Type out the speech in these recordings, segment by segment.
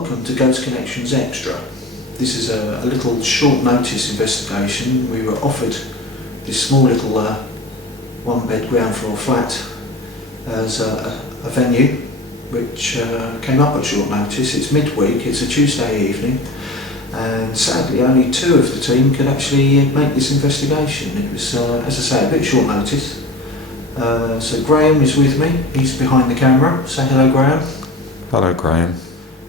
Welcome to Ghost Connections Extra. This is a little short notice investigation. We were offered this small little one bed ground floor flat as a venue which came up at short notice. It's midweek, it's a Tuesday evening, and sadly only two of the team could actually make this investigation. It was, as I say, a bit short notice. So Graham is with me, he's behind the camera. Say hello, Graham. Hello, Graham.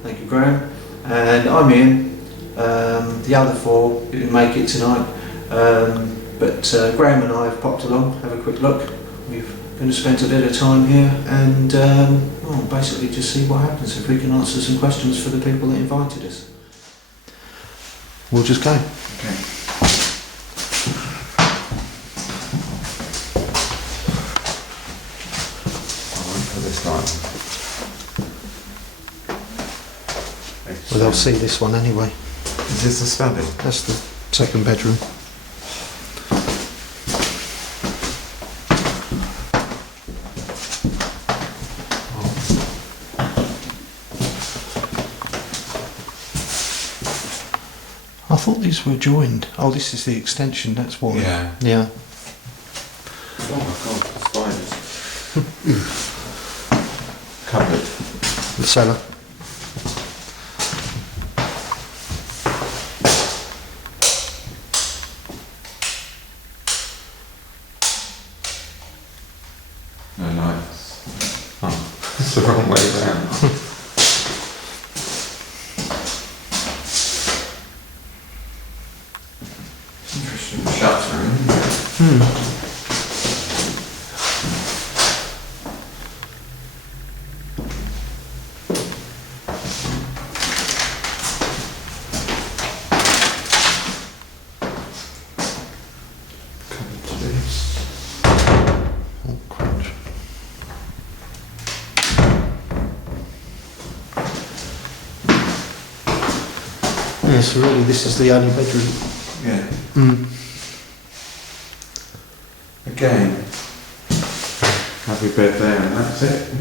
Thank you, Graham. And I'm Ian. The other four didn't make it tonight, but Graham and I have popped along, have a quick look. We're going to spend a bit of time here and basically just see what happens, if we can answer some questions for the people that invited us. We'll just go. Okay. This night. Well, they'll see this one anyway. Is this the study? That's the second bedroom. I thought these were joined. Oh, this is the extension, that's why. Yeah. Yeah. Oh my god, spiders. Cupboard. The cellar. No lights. Oh, it's the wrong way around. Interesting shutter, isn't it? Oh, crunch. Yeah, so really this is the only bedroom. Yeah. Again, have your bed there and that's it.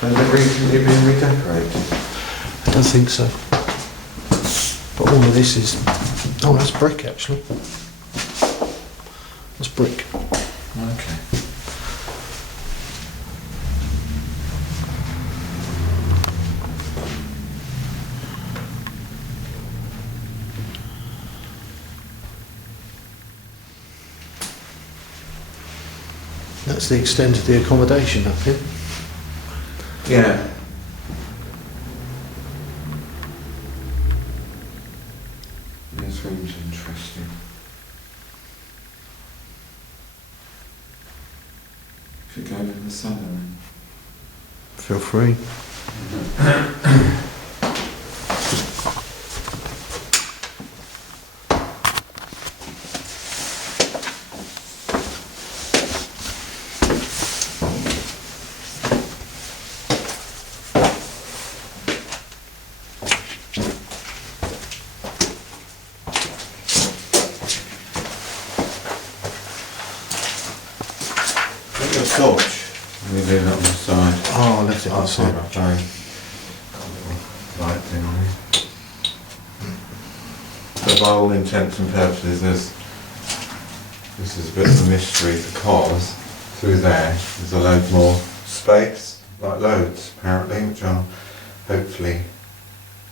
Has it recently been redecorated? I don't think so. But all of this is... Oh, that's brick actually. That's brick. Okay. That's the extent of the accommodation up here. Yeah. This room's interesting. Should we go in the cellar then? Feel free. Look at the torch. We leave it on the side. Oh, I left it I'll see outside. if I light thing on it. So by all intents and purposes, this is a bit of a mystery because through there's a load more space, like loads apparently, which I'll hopefully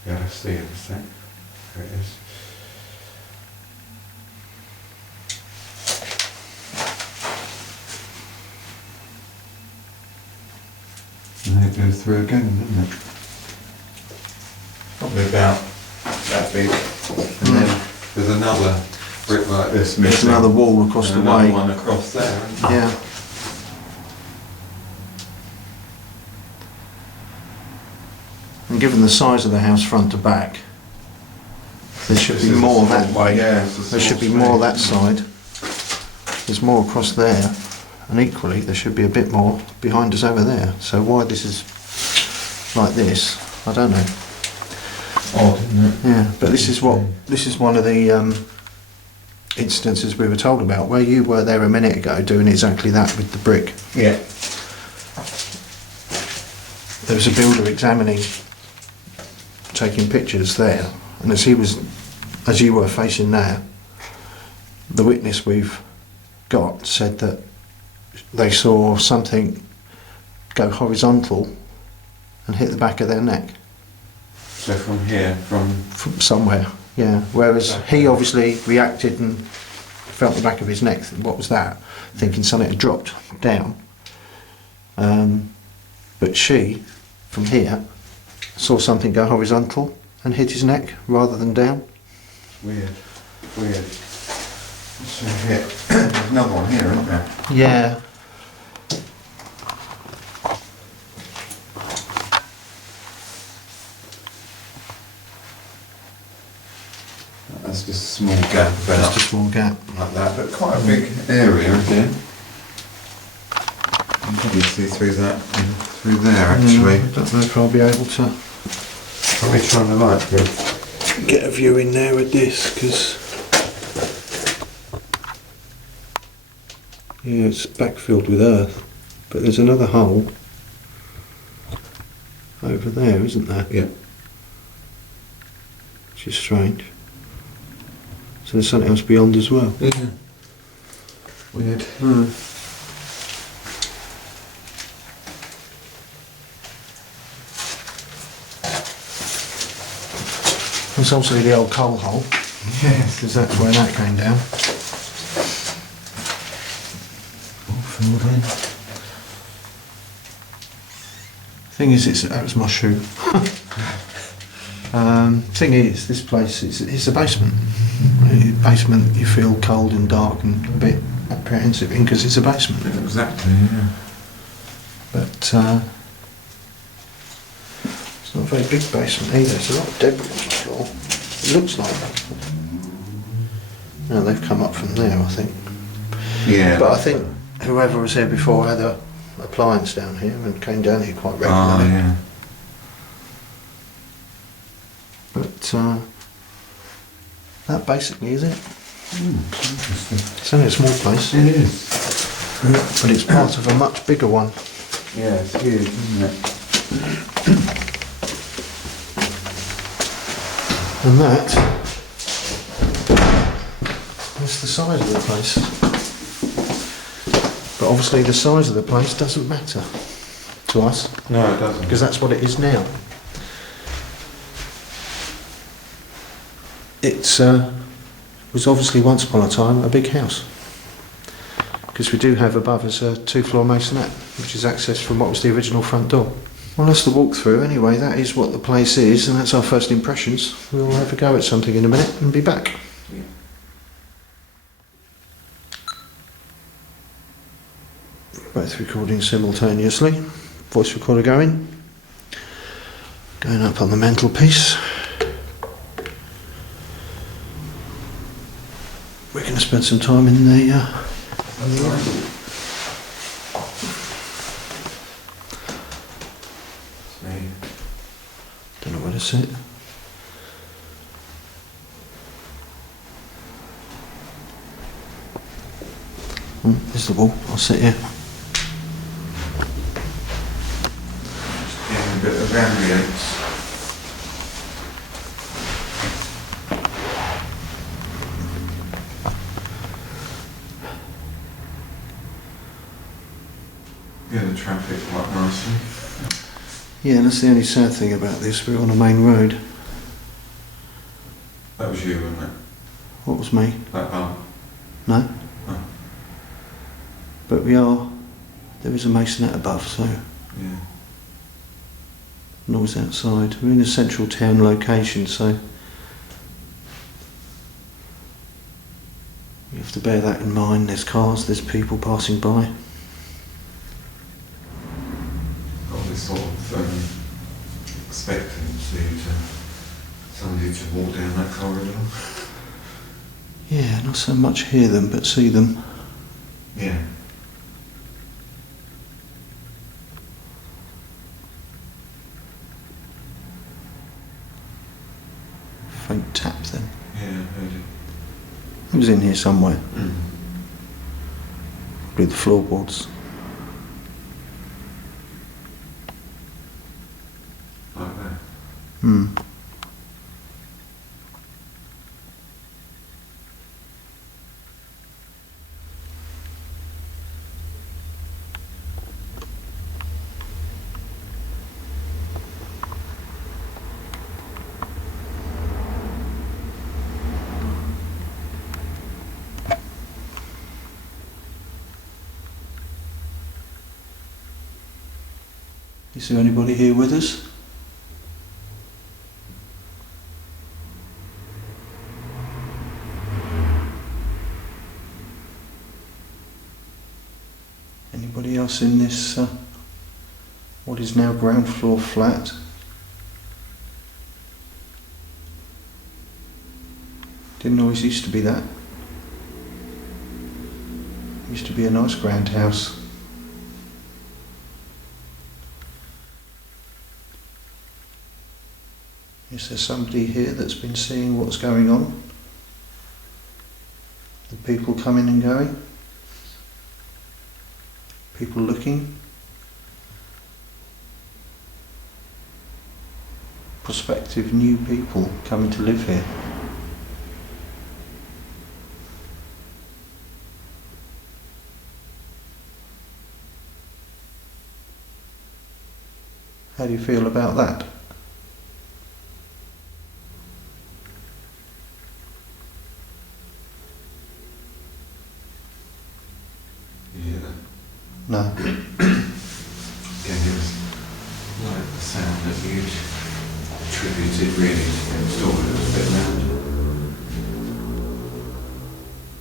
be able to see in a sec. There it is. And then it goes through again, doesn't it? Probably about that big. And then there's another brick like this There's missing. another wall across and the another way. one across there. isn't there? Yeah. And given the size of the house front to back, there should This be is a more small- that way. Yeah, it's a There should be small more that space. side. There's more across there. And equally, there should be a bit more behind us over there. So why this is like this, I don't know. Odd, isn't it? Yeah, but this is one of the instances we were told about, where you were there a minute ago doing exactly that with the brick. Yeah. there was a builder examining, taking pictures there, and as you were facing there, the witness we've got said that they saw something go horizontal and hit the back of their neck. So from here, from Somewhere, yeah. Whereas he obviously reacted and felt the back of his neck. What was that? Thinking something had dropped down. But she, from here, saw something go horizontal and hit his neck rather than down. weird. So here, there's another one here, isn't there? Yeah. That's just a small gap, Just a small gap. like that, but quite a big area again. You can probably see through that, through there actually. I don't know if I'll be able to Probably trying the light through. get a view in there with this, because yeah, it's backfilled with earth, but there's another hole over there, isn't there? Yeah. Which is strange. So there's something else beyond as well. Yeah. Weird. It's obviously the old coal hole, Yes. because that's where that came down. All filled in. Thing is, that was my shoe. Thing is, this place it's a basement. Basement, you feel cold and dark and a bit apprehensive in because it's a basement. Exactly, yeah. But it's not a very big basement either. There's a lot of debris on the floor. It looks like that. No, they've come up from there, I think. Yeah. But I think whoever was here before had a appliance down here and came down here quite Oh, regularly. yeah. But that basically is it. Interesting. It's only a small place, It is. but it's part of a much bigger one. Yeah, it's huge, isn't it? And that is the size of the place. But obviously the size of the place doesn't matter to us, No, it doesn't. because that's what it is now. It was obviously once upon a time a big house, because we do have above us a 2-floor masonette, which is accessed from what was the original front door. Well, that's the walkthrough anyway. That is what the place is, and that's our first impressions. We'll have a go at something in a minute and be back. Yeah. Both recording simultaneously. Voice recorder going. Going up on the mantelpiece. We're going to spend some time in the don't know where to sit. There's the wall. I'll sit here. Getting a bit of ambience. Yeah, the traffic quite nicely. Yeah, and that's the only sad thing about this. We're on a main road. That was you, wasn't it? What was me? That No. Oh. But we are. There is a masonette above, so Yeah. noise outside. We're in a central town location, so you have to bear that in mind. There's cars, there's people passing by. Got this sort of expectancy to somebody to walk down that corridor. Yeah, not so much hear them, but see them. Yeah. Faint tap then. Yeah, I heard it. It was in here somewhere. Mm. Probably the floorboards. Hmm. Is there anybody here with us? Anybody else in this, what is now ground floor flat? Didn't always used to be that. Used to be a nice grand house. Is there somebody here that's been seeing what's going on? The people coming and going? People looking? Prospective new people coming to live here? How do you feel about that? No. Again, it was like the sound that you'd attributed really to next door. It was a bit loud.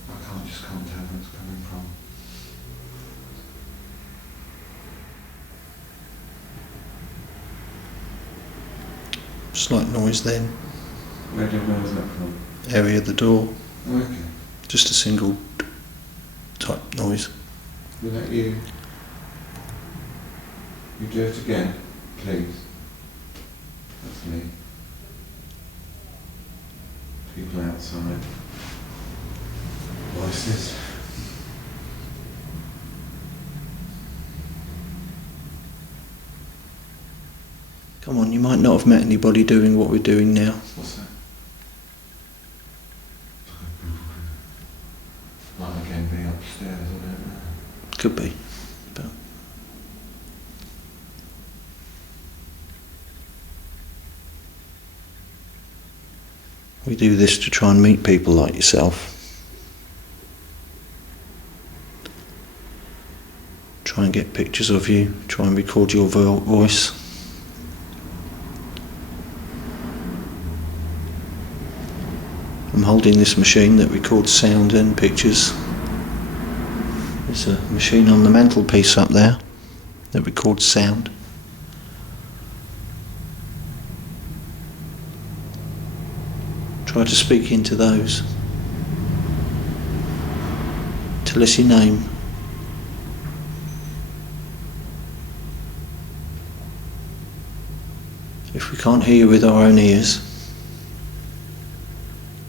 I just can't tell where it's coming from. Slight noise then. Where was that from? Area of the door. Okay. Just a single type noise. Will that you do it again, please? That's me. People outside. Voices. Come on, you might not have met anybody doing what we're doing now. What's that? Might again be upstairs, I don't know. Could be, but we do this to try and meet people like yourself. Try and get pictures of you, try and record your voice. I'm holding this machine that records sound and pictures. There's a machine on the mantelpiece up there that records sound. Try to speak into those. Tell us your name. If we can't hear you with our own ears,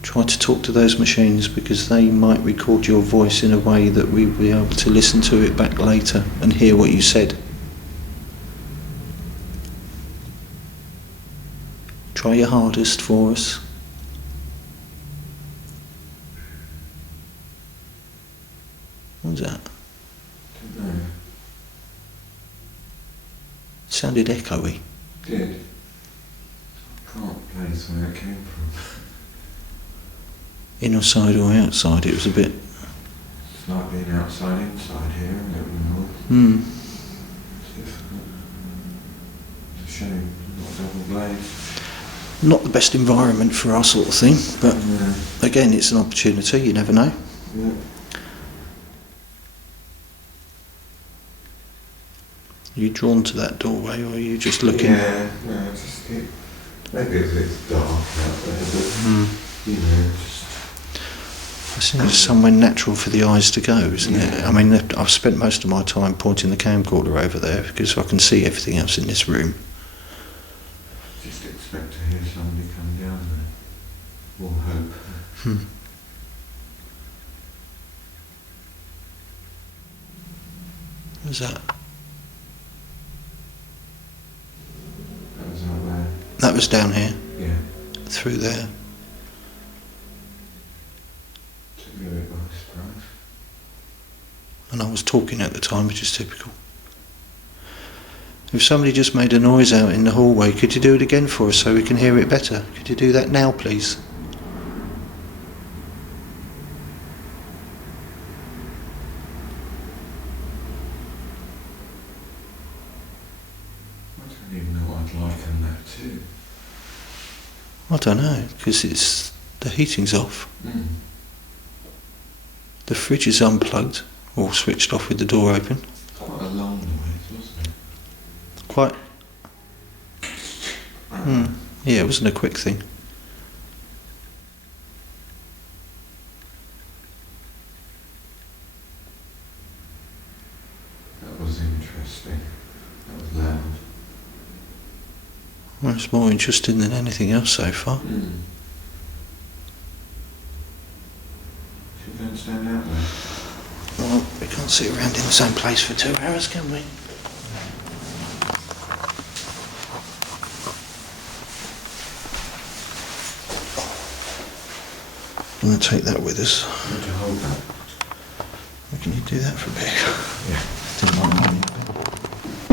try to talk to those machines, because they might record your voice in a way that we'll be able to listen to it back later and hear what you said. Try your hardest for us. What was that? Don't know. It sounded echoey. Did. I can't place where it came from. Inside or outside, it was a bit... It's like being outside, inside here, isn't it? It's difficult. It's a shame, not double glazed. Not the best environment for our sort of thing, but again, it's an opportunity, you never know. Yeah. Are you drawn to that doorway, or are you just looking? Yeah, no, maybe it's dark out there, but you know, just... I think it's somewhere natural for the eyes to go, isn't it? I mean, I've spent most of my time pointing the camcorder over there because I can see everything else in this room. Just expect to hear somebody come down there. Or hope. What was that? That was out there. That was down here, Yeah. through there. Took me a bit by surprise. And I was talking at the time, which is typical. If somebody just made a noise out in the hallway, could you do it again for us so we can hear it better? Could you do that now, please? I don't even know what I'd liken that to. I don't know, because the heating's off. Mm. The fridge is unplugged, or switched off with the door open. Quite a long noise, wasn't it? Quite. Yeah, it wasn't a quick thing. That was interesting. That was loud. Well, it's more interesting than anything else so far. Mm. Should we go and stand out there? Well, we can't sit around in the same place for 2 hours, can we? I'm going to take that with us. Need to hold that. Well, can you do that for a bit? Yeah. Didn't like that.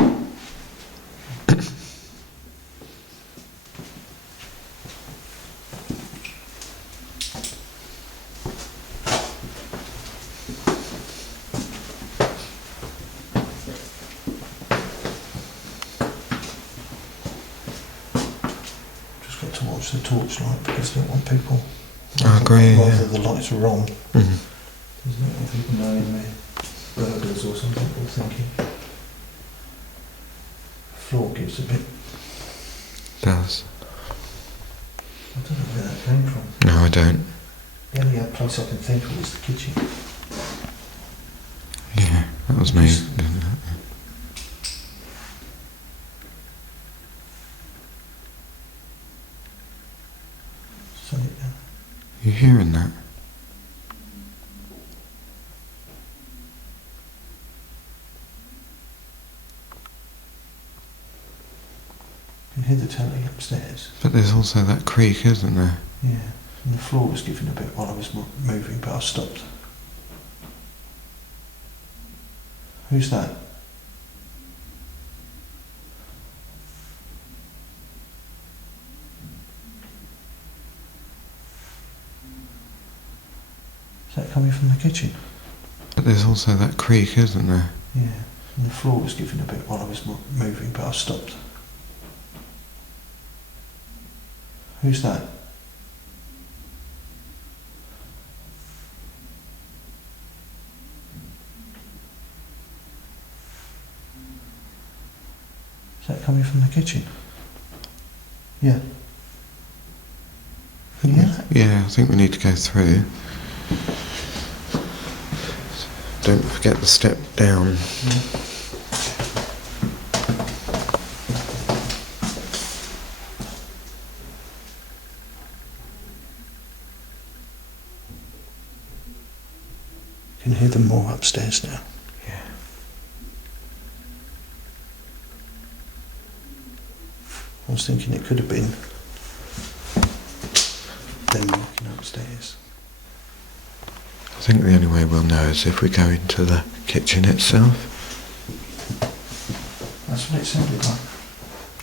Just got to watch the torchlight because I don't want people. I agree, Whether yeah. the lights are wrong. Mm. There's not many people knowing they're burglars or some people thinking. The floor gives a bit. Does. I don't know where that came from. No, I don't. The only other place I can think of is the kitchen. Yeah, that was me. Just- Turn it down. You hearing that? You can hear the telly upstairs. But there's also that creak, isn't there? Yeah. And the floor was giving a bit while I was moving, but I stopped. Who's that? Is that coming from the kitchen? But there's also that creak, isn't there? Yeah. And the floor was giving a bit while I was moving, but I stopped. Who's that? Is that coming from the kitchen? Yeah. Can you hear that? Yeah, I think we need to go through. Don't forget the step down. You can hear them more upstairs now. Yeah. I was thinking it could have been them walking upstairs. I think the only way we'll know is if we go into the kitchen itself. That's what it sounded like.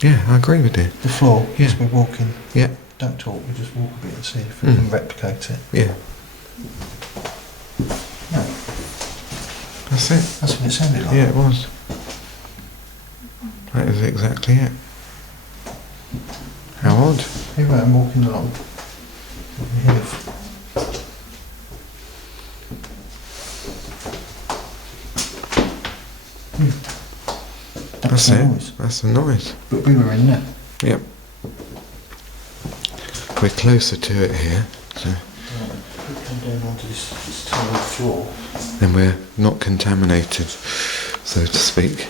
Yeah, I agree with you. The floor, Yeah. as we're walking. Yeah. Don't talk, we just walk a bit and see if we can replicate it. Yeah. No, That's it. that's what it sounded like. Yeah, it was. That is exactly it. How odd. Here I am walking along. You can hear That's the it. noise. That's the noise. But we were in there. Yep. We're closer to it here, so Right, if we come down onto this tiled floor. then we're not contaminated, so to speak.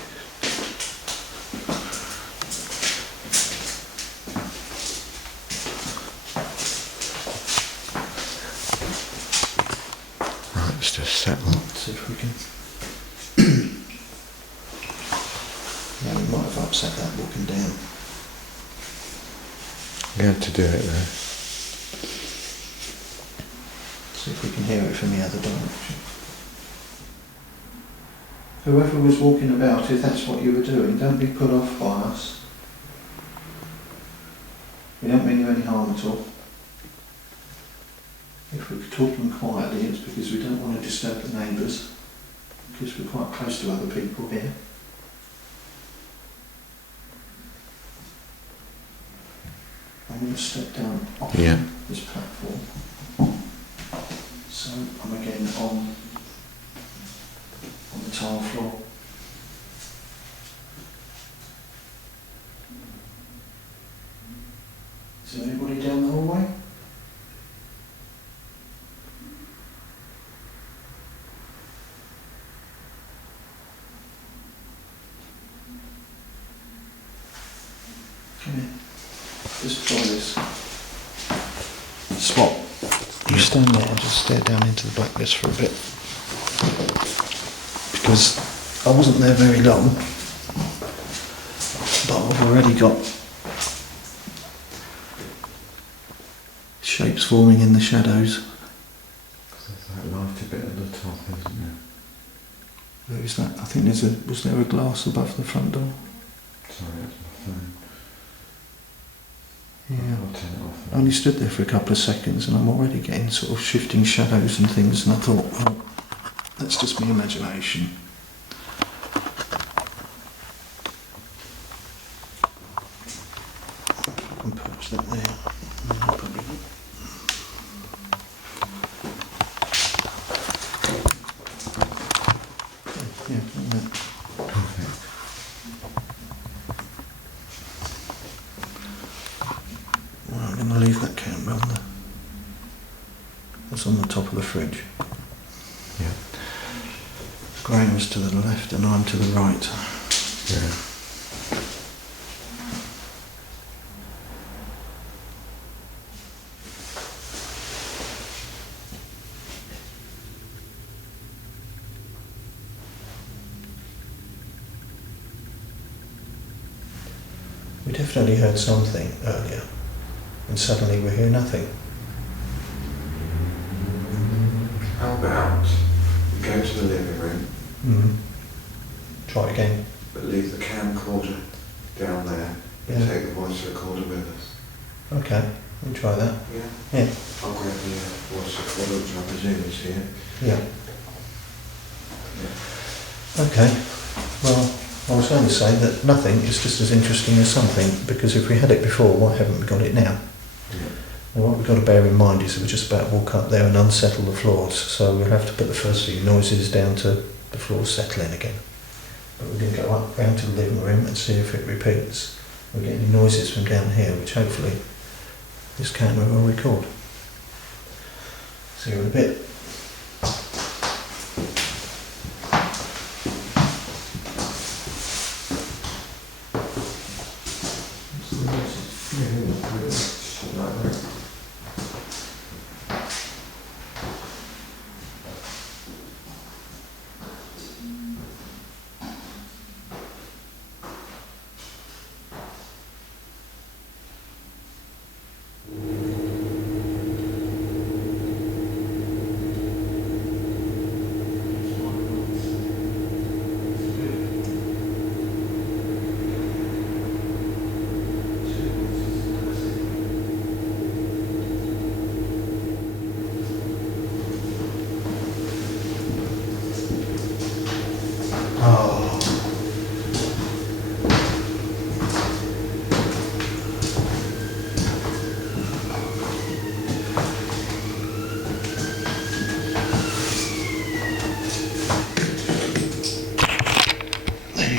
Right, let's just settle. See if we can. Yeah, we might have upset that walking down. going to do it though. See if we can hear it from the other direction. Whoever was walking about, if that's what you were doing, don't be put off by us. We don't mean you any harm at all. If we're talking quietly, it's because we don't want to disturb the neighbours, because we're quite close to other people here. I'm going to step down off this platform. So I'm again on the tile floor. Is there anybody down the hallway? Come here. Just try this. Swap. You stand there and just stare down into the blackness for a bit. Because I wasn't there very long, but I've already got shapes forming in the shadows. There's that lighted bit at the top, isn't there? Where is that? I think was there a glass above the front door? Sorry, that's my phone. Yeah. I'll turn it off. I only stood there for a couple of seconds and I'm already getting sort of shifting shadows and things, and I thought, well, that's just my imagination. I can perch that there. Probably. Yeah, like that. Perfect. Well, I'm going to leave that camera on that's on the top of the fridge. Yeah. Graham's to the left and I'm to the right. Yeah. We definitely heard something earlier, and suddenly we hear nothing. How about we go to the living room, Try again. but leave the camcorder down there and Yeah. take the voice recorder with us? Okay, we'll try that. Yeah. Yeah. I'll grab the voice recorder, which I presume is here. Yeah. Okay. Well, I was going to say that nothing is just as interesting as something, because if we had it before, why haven't we got it now? Yeah. And what we've got to bear in mind is that we're just about to walk up there and unsettle the floors, so we'll have to put the first few noises down to the floors settling again. But we're going to go up round to the living room and see if it repeats. We're getting noises from down here, which hopefully this camera will record. See you in a bit.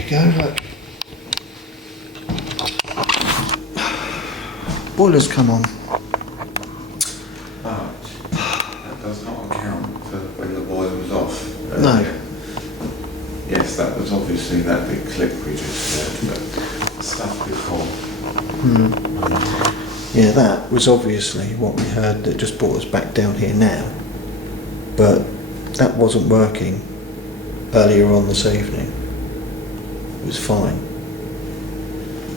Go, look. Boiler's come on. But that does not account for when the boiler was off. No. Yes, that was obviously that big clip we just heard, but stuff before. Yeah, that was obviously what we heard that just brought us back down here now. But that wasn't working earlier on this evening. It was fine.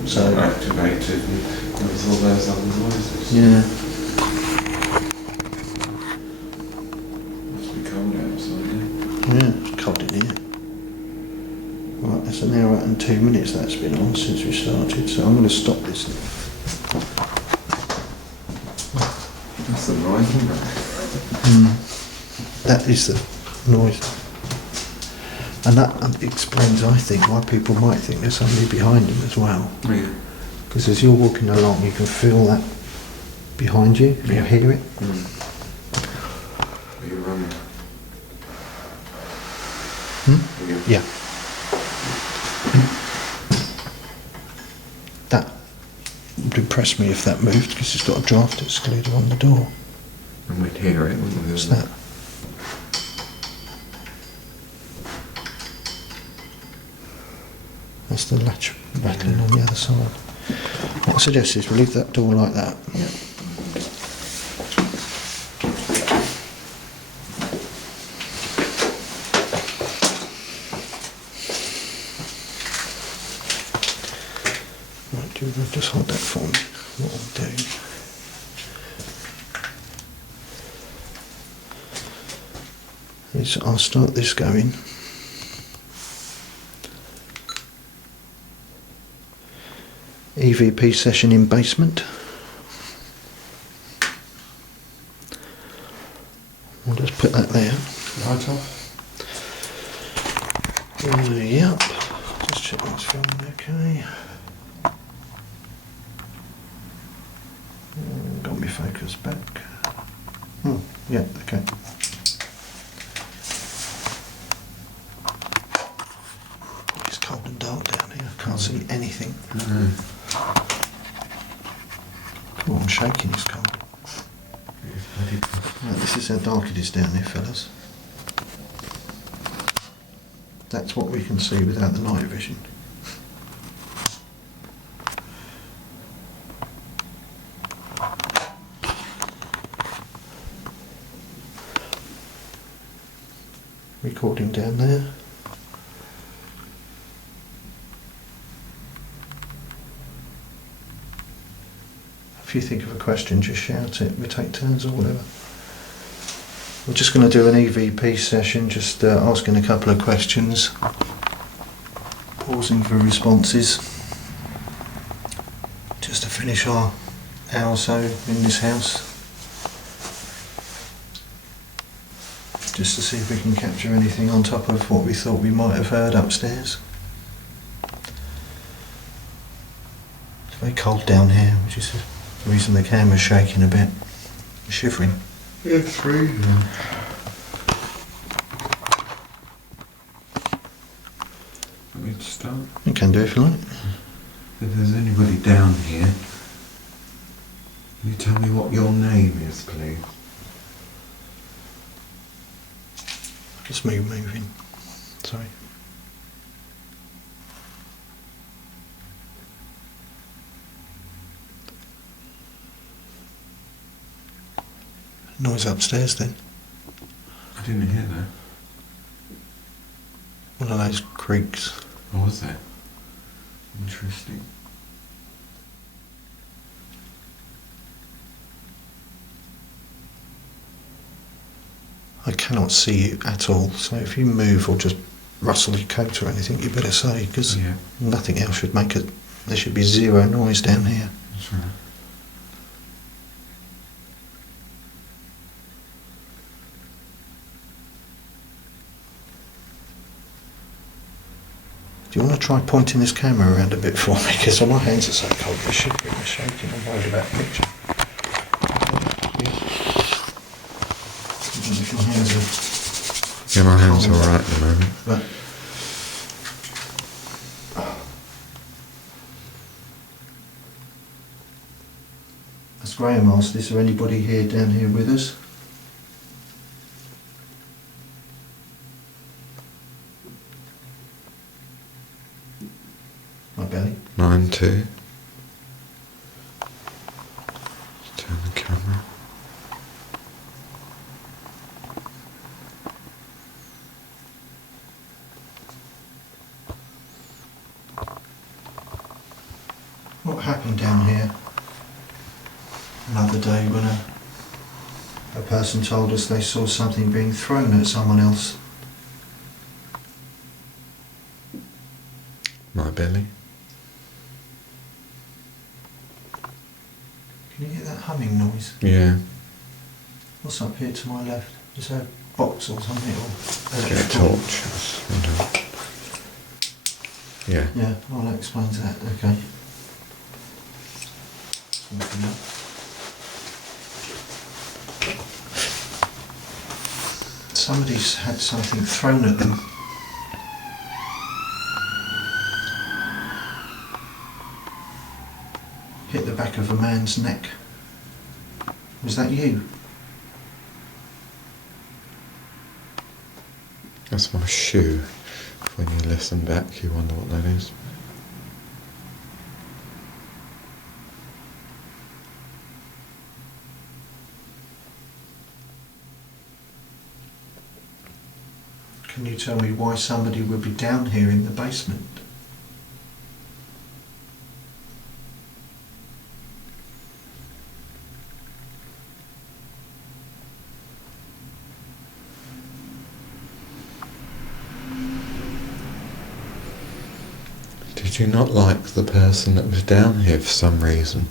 So activated and There was all those other noises. Yeah. Must be cold outside, yeah. Yeah, it's cold in here. Right, that's an hour and 2 minutes that's been on since we started, so I'm going to stop this now. That's the noise, isn't it? That is the noise. And that explains, I think, why people might think there's somebody behind them as well. Yeah. Because as you're walking along, you can feel that behind you, you hear it. Are you running? Yeah. That would impress me if that moved, because it's got a draft excluder on the door. And we'd hear it, wouldn't we? What's that? That's the latch rattling on the other side. What I suggest is we leave that door like that. Yeah. Right, do you want to just hold that for me? What I'll do. Is I'll start this going. EVP session in basement. We'll just put that there. Light off. Yep. Just check that's filming okay. Got my focus back. Oh, yeah, okay. It's cold and dark down here. I can't see anything. Oh, I'm shaking, it's cold. Right, this is how dark it is down here, fellas. That's what we can see without the night vision. Recording down there. If you think of a question, just shout it. We take turns or whatever. We're just going to do an EVP session, just asking a couple of questions, pausing for responses, just to finish our hour or so in this house, just to see if we can capture anything on top of what we thought we might have heard upstairs. It's very cold down here, which is the reason the camera's shaking a bit, shivering. Yeah, freezing. Want me to start? You can do if you like. If there's anybody down here, can you tell me what your name is, please? Just me moving. Sorry. Noise upstairs then. I didn't hear that. One of those creaks. What was that? Interesting. I cannot see you at all, so if you move or just rustle your coat or anything, you better say, because Yeah, nothing else should make it. There should be zero noise down here. that's right. Do you want to try pointing this camera around a bit for me? Because my hands are so cold, they're shivering, they're shaking. I'm worried about the picture. Yeah. I don't know if your hands are... Yeah, my hand's alright at the moment. But as Graham asked, is there anybody here down here with us? My belly. Mine too. Turn the camera. What happened down here another day when a person told us they saw something being thrown at someone else. My belly. Can you hear that humming noise? Yeah. What's up here to my left? Is there a box or something? Or Get a electrical? torch. Yeah. Yeah, well that explains that, okay. Something else. Somebody's had something thrown at them. Hit the back of a man's neck. Was that you? That's my shoe. When you listen back, you wonder what that is. Can you tell me why somebody would be down here in the basement? Did you not like the person that was down here for some reason?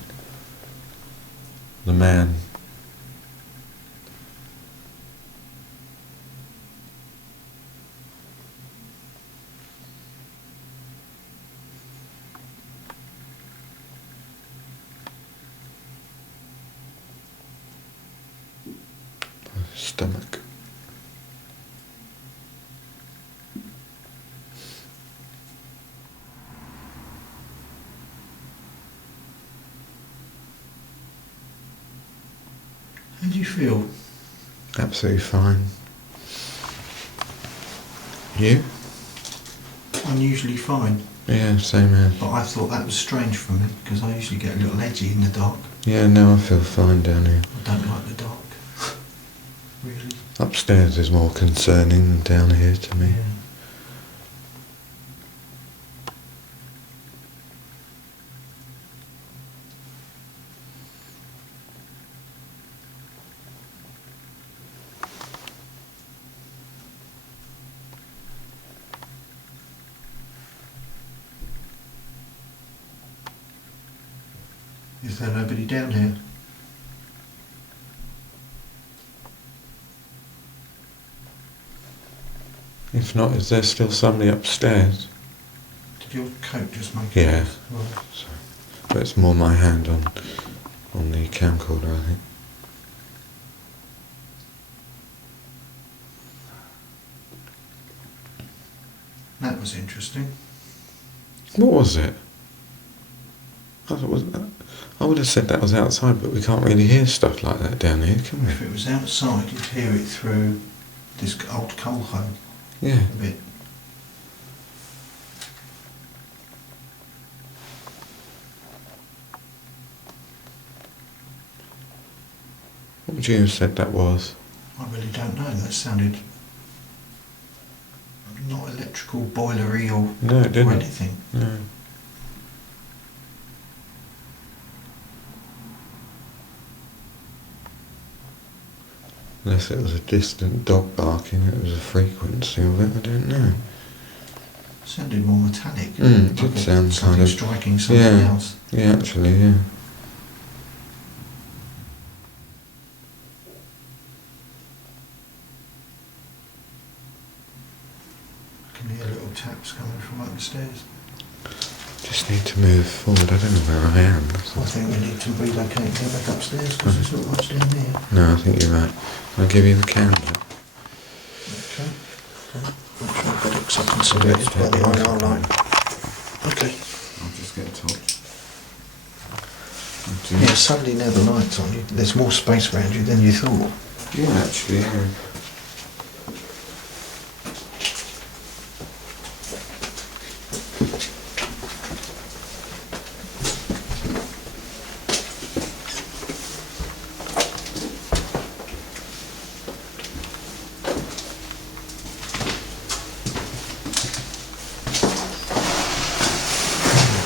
The man. Stomach. How do you feel? Absolutely fine. You? Unusually fine. Yeah, same here. But I thought that was strange for me because I usually get a little edgy in the dark. Yeah, no, I feel fine down here. I don't like the dark. Really. Upstairs is more concerning than down here to me. Yeah. Is there nobody down here? If not, is there still somebody upstairs? Did your coat just make Yeah. noise? Right. So, but it's more my hand on the camcorder, I think. That was interesting. What was it? I would have said that was outside, but we can't really hear stuff like that down here, can we? If it was outside, you'd hear it through this old coal home Yeah. a bit. What would you have said that was? I really don't know. That sounded not electrical, boilery or, No, it or didn't. anything. No. Unless it was a distant dog barking, it was a frequency of it, I don't know. It sounded more metallic. It did like sound something kind of... striking something Yeah. else. Yeah, actually, yeah. I can hear little taps coming from upstairs. Just need to move forward. I don't know where I am. That's I all. think we need to relocate and go back upstairs because there's not much down there. No, I think you're right. I'll give you the candle. Okay. Make sure I've got it so I can see it by the IR line. Okay. I'll just get a torch. Yeah, suddenly now the light's on you. There's more space around you than you thought. Yeah, actually, yeah.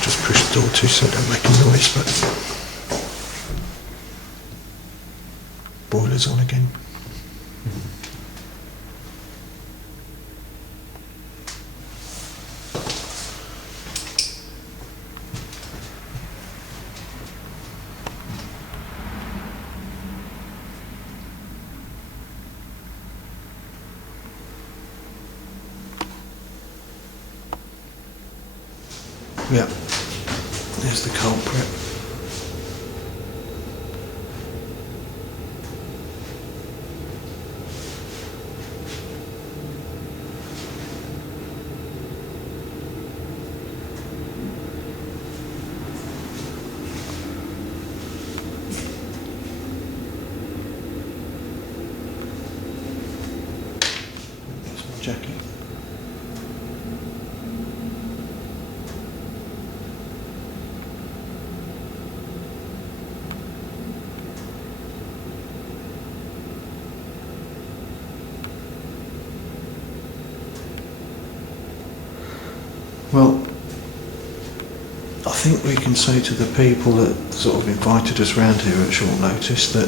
Just push the door too so it don't make a noise, but boiler's on again. Yeah, there's the culprit. That's my jacket. Well, I think we can say to the people that sort of invited us round here at short notice that,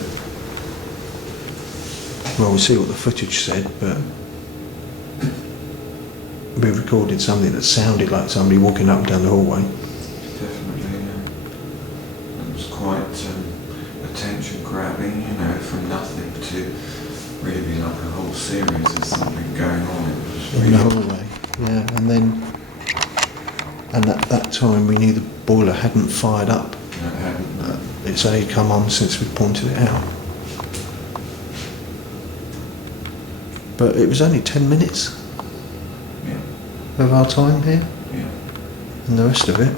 well, we'll see what the footage said, but we recorded something that sounded like somebody walking up and down the hallway. Definitely, yeah. It was quite attention grabbing, you know, from nothing to really like a whole series of something going on. It was In really the hallway, yeah, and at that time we knew the boiler hadn't fired up. No, it hadn't. It's only come on since we pointed it out. But it was only 10 minutes Yeah, of our time here, yeah. and the rest of it.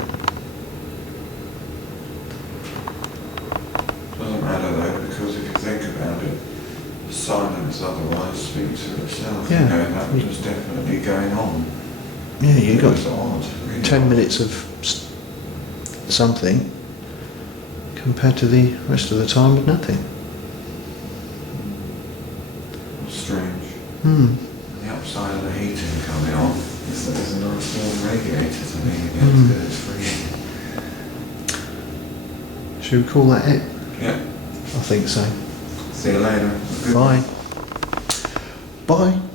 Doesn't matter though, because if you think about it, the silence otherwise speaks for itself. Yeah. You know, that was definitely going on. Yeah, you It got was odd, really 10 odd. minutes of something compared to the rest of the time with nothing. Strange. Hmm. And the upside of the heating coming on is that there's a nice warm radiator to me again, Mm. because it's freezing. Should we call that it? Yeah. I think so. See you later. Good Bye. Bye.